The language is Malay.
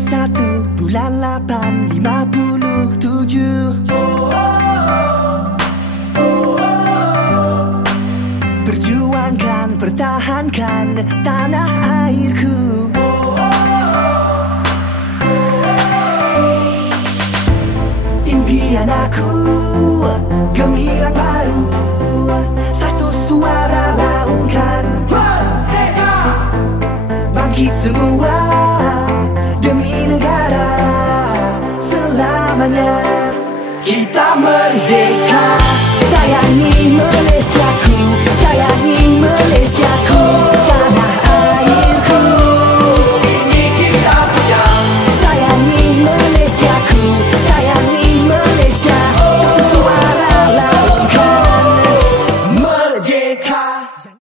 1 bulan 8 57. Perjuangkan, pertahankan tanah airku. Impian aku gemilang baru, satu suara laungkan. Merdeka! Bangkit semua demi negara, selamanya kita merdeka.